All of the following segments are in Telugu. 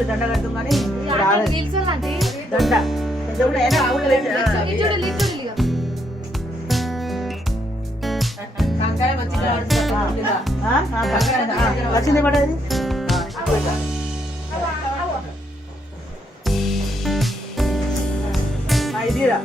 ఆవులు దండ కడతాం కానీ దండ వచ్చింది పడేది ఇదిరా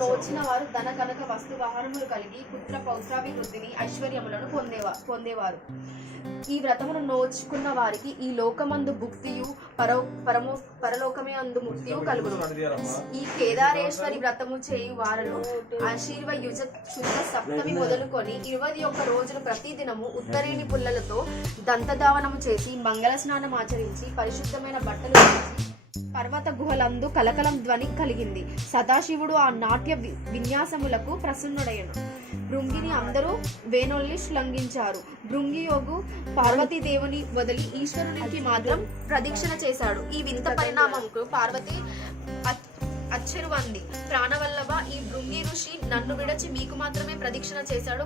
నోచిన వారు ధన కనక వస్తు వాహనములు కలిగి పుత్ర పౌత్రాభివృద్ధిని ఐశ్వర్యములను పొందేవారు. ఈ వ్రతమును నోచుకున్న వారికి ఈ లోకమందు భుక్తియు పరలోకమే అందు ముక్తియు కలుగును. ఈ కేదారేశ్వరి వ్రతము చేయు వారను ఆశీర్వ యుజ శుద్ధ సప్తమి మొదలుకొని 21 రోజులు ప్రతి దినము ఉత్తరేణి పుల్లలతో దంతధావనము చేసి మంగళ స్నానం ఆచరించి పరిశుద్ధమైన బట్టలు పర్వత గుహలందు కలకలం ధ్వని కలిగింది. సదాశివుడు ఆ నాట్య విన్యాసములకు ప్రసన్నుడయ్యను. భృంగిని అందరూ వేణొల్లి శ్లంఘించారు. భృంగియోగు పార్వతీదేవుని వదిలి ఈశ్వరునికి మాత్రం ప్రదక్షిణ చేశాడు. ఈ వింత పరిణామంకు పార్వతి అచ్చెరువంది. ప్రాణవల్లభ, ఈ భృంగి ఋషి నన్ను విడచి మీకు మాత్రమే ప్రదక్షిణ చేశాడు,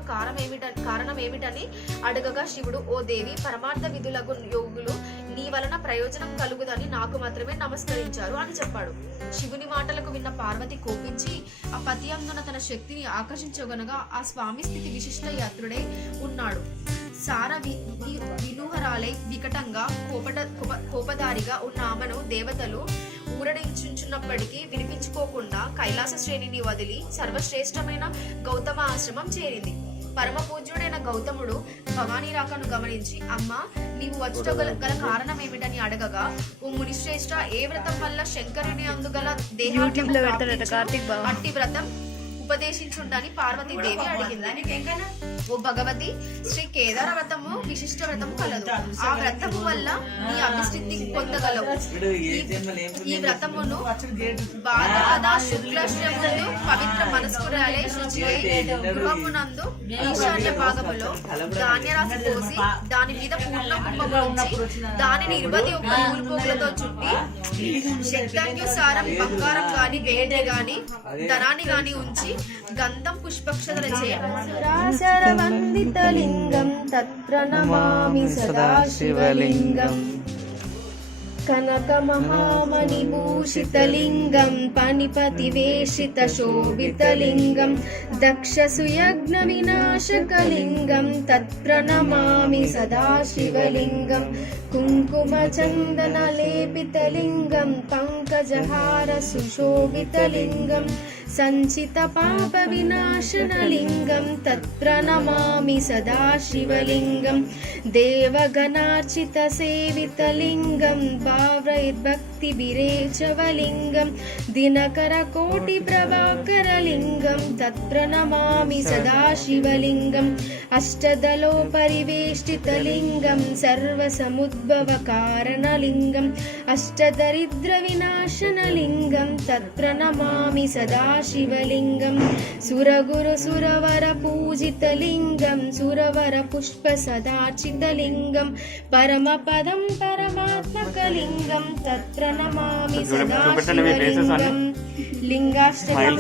కారణం ఏమిటని అడగగా శివుడు, ఓ దేవి, పరమార్థ విధులకు యోగులు నీ వలన ప్రయోజనం కలుగుదని నాకు మాత్రమే నమస్కరించారు అని చెప్పాడు. శివుని మాటలకు విన్న పార్వతి కోపించి ఆ పతి అందున తన శక్తిని ఆకర్షించగనగా ఆ స్వామి స్థితి విశిష్ట యాత్రుడై ఉన్నాడు. సార వినూహరాలై వికటంగా కోపదారిగా ఉన్న ఆమెను దేవతలు ఊరడించున్నప్పటికీ వినిపించుకోకుండా కైలాస శ్రేణిని వదిలి సర్వశ్రేష్టమైన గౌతమ ఆశ్రమం చేరింది. పరమ పూజ్యుడైన గౌతముడు భవానీ రాకను గమనించి, అమ్మ, నీవు వచ్చుట గల కారణం ఏమిటని అడగగా, ఓ మునిశ్రేష్ఠ, ఏ వ్రతం వల్ల శంకరుని అందుగల అట్టి వ్రతం ఉపదేశించుండని పార్వతీదేవి అడిగింది. ఓ భగవతి, శ్రీ కేదార వ్రతము విశిష్ట వ్రతము కలదు. ఆ వ్రతము వల్ల నీ అభివృద్ధి పొందగలవు. ఈ వ్రతమును భాద్రపద శుక్లశ్రములు పవిత్ర మనస్కురాలై శుచివై గృహమునందు ఈశాన్య భాగములో ధాన్యరాశి పోసి దాని మీద పూర్ణ కుంభము ఉంచి దానిని 21 నూలుపోగులతో చుట్టి శక్తాన్యుసారం బంగారం గాని వెండి గాని ధనాన్ని గాని ఉంచి గంధం పుష్పక్షరచే వందితలింగం తత్ర నమామి సదాశివలింగం కనక మహామణిభూషితలింగం పనిపతివేషిత శోభితలింగం దక్ష సుయజ్ఞ వినాశకలింగం తత్ర నమామి సదాశివలింగం కుంకుమ చందన లేపితలింగం పంకజహార సుశోభితలింగం సంచిత పాప వినాశనలింగం తత్ర నమామి సదాశివలింగం దేవగణార్చిత సేవితలింగం భావైర్భక్తి విరేచవలింగం దినకర కోటి ప్రభాకరలింగం తత్ర నమామి సదాశివలింగం అష్టదలో పరివేష్టితలింగం సర్వసముద్భవ కారణలింగం అష్టదరిద్ర వినాశనలింగం తత్ర నమామి సదాశివలింగం సురగురు సురవర పూజితలింగం సురవర పుష్ప సదార్చితలింగం పరమపదం పరమాత్మకలింగం తత్ర నమామి సదాశివలింగం లింగాష్టకం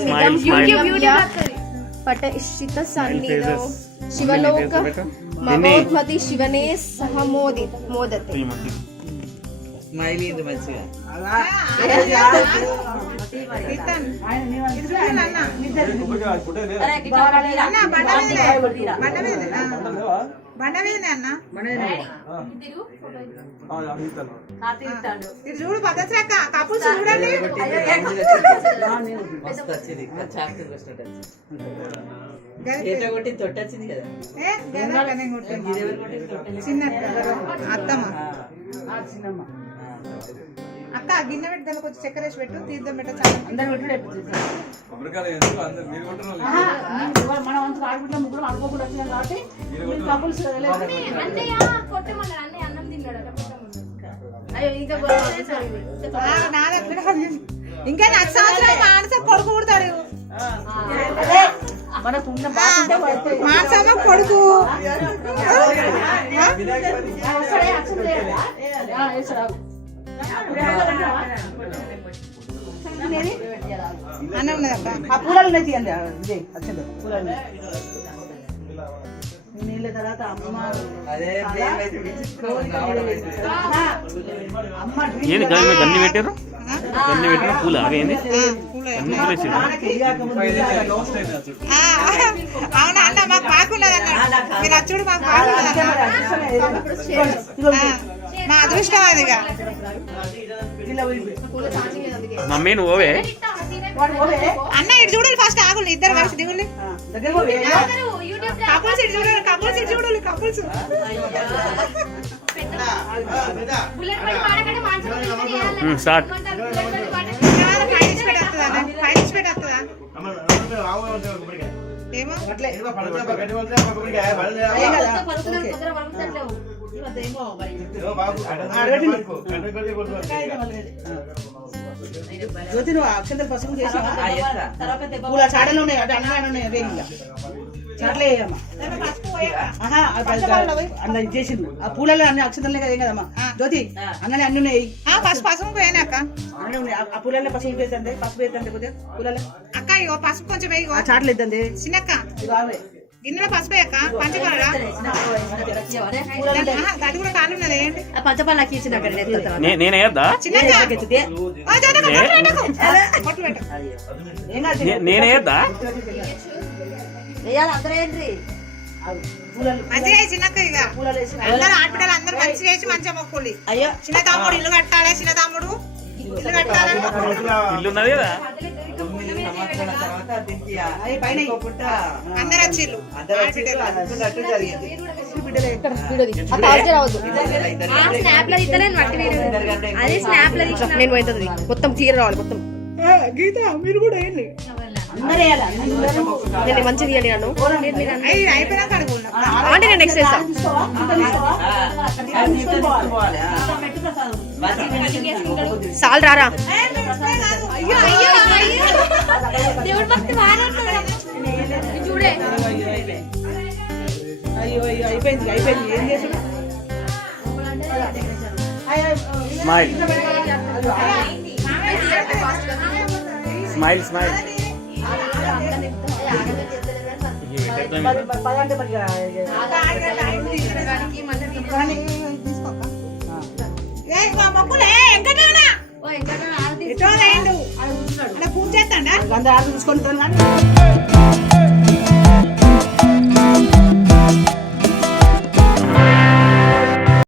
పటయిష్ఠిత సన్నిధౌ శివలోక మహోద్భతి శివనే సహ మోదతే స్మైల్ ఇది మంచిగా అలా ఆయన నీ వంతు బండ మీద అన్న ఇది చూడు భద్రశ్రేఖ కపుల్స్ చూడండి మస్తు వచ్చింది చాక్లెట్ వచ్చినట్టు కొట్టి తొట్టొచ్చింది కదా ఏ గదకనే కొట్టింది చిన్న అత్తమ్మ చిన్నమ్మ అక్క గిన్నె పెట్టి దానికి వచ్చి చక్కెర వేసి పెట్టు తీర్థం పెట్టచ్చు అందరు పెట్టి మన వంతు ఆడుకుంటే ముగ్గురు అనుకోకుండా వచ్చినాం కాబట్టి కపుల్స్ అన్నయ్య కొట్టమన్నాడు అన్నయ్య అన్నం తిన్నాడు అయ్యో ఇంకా ఇంకా నాకు సంవత్సరం మానస కొడుకు పుడతాడు మనకున్న మానసమ్మ కొడుకు అన్న ఉన్నదక్క ఆ పూలలు తీయండి విజయ్ వచ్చింది పూలలు నీళ్ళ తర్వాత అమ్మ అదే అమ్మ ఏంది గన్ని పెట్టారు గన్ని పెట్టిన పూల అవేంది గన్ని పూలు వేసారు అవునా అన్న మాకు పాకున్నది అన్న మీరు వచ్చుడు మాకు పాకున్నది మా అదృష్టం అదిగా మమ్మీ నువ్వు ఓవే అన్న ఇటు చూడాలి ఫస్ట్ ఆగులు ఇద్దరు కలిసి దిగులు కపుల్స్ ఇటు చూడాలి కపుల్స్ ఇటు చూడాలి కపుల్స్ స్టార్ట్ ఫైనాన్స్ పెట్టేస్తుందా ఫైనాన్స్ పెట్టేస్తుందా ఏమో జ్యోతి నువ్వు అక్షంతలు పసుపు చేసావా పూల చాడలు ఉన్నాయి అటు అన్న ఉన్నాయి అదే ఇంకా చాట్లే వేయమ్మా అన్న ఇది చేసిండు ఆ పూలలో అన్ని అక్షంతలే కదా ఏం కదమ్మా జ్యోతి అన్ననే అన్ని ఉన్నాయి ఫస్ట్ పసుపు పోయాక అన్నీ ఉన్నాయి ఆ పూలలో పసుపు వేద్దండి పసుపు వేద్దండి కొద్దిగా పూలలో అక్క ఇగో పసుపు కొంచెం వేయగో ఆ చాట్లు వేద్దండి చిన్నక్క ఇవి ఆవే గిన్నెలో పసుపు వేయక్క పంచకాడ అది కూడా కాలు ఉన్నది ఏంటి నేనే వేద్దా చిన్నక్క ఏం కాదు నేనే వేద్దా పూలలు మంచిగా చిన్నక్క ఇక పూలలు వేసి అందరూ ఆడపిల్లలు అందరూ మంచిగా వేసి మంచిగా మొక్కులు అయ్యో చిన్న తమ్ముడు ఇల్లు కట్టాలి చిన్న తమ్ముడు ఇల్లు కట్టాలి ఇల్లు ఉన్నది కదా సంవత్సరాల తర్వాత దీనికి అవి పైన అందరు వచ్చిర్రు అందరూ వచ్చి అనుకున్నట్టు జరిగింది స్నాప్ లో తీస్తలేను మట్టి అదే స్నాప్ లో తీసిన నేను పోయింది మొత్తం తీర రావాలి మొత్తం గీత మీరు కూడా ఏంటి అందరూ వేయాలి నేను మంచిగా తీయండి నన్ను అయిపోయినాక అనుకున్నా అంటే నేను నెక్స్ట్ చేస్తాను సాల్ రారా దేవుడి భక్తి చూడే అయ్యో అయ్యో అయిపోయింది అయిపోయింది ఏం చేసాడు స్మైల్ స్మైల్ స్మైల్ పదంటే మరి మొక్కులే వెంకటరమణ ఎటో పూజ చేస్తాడా అందరూ ఆరు చూసుకుంటాను కానీ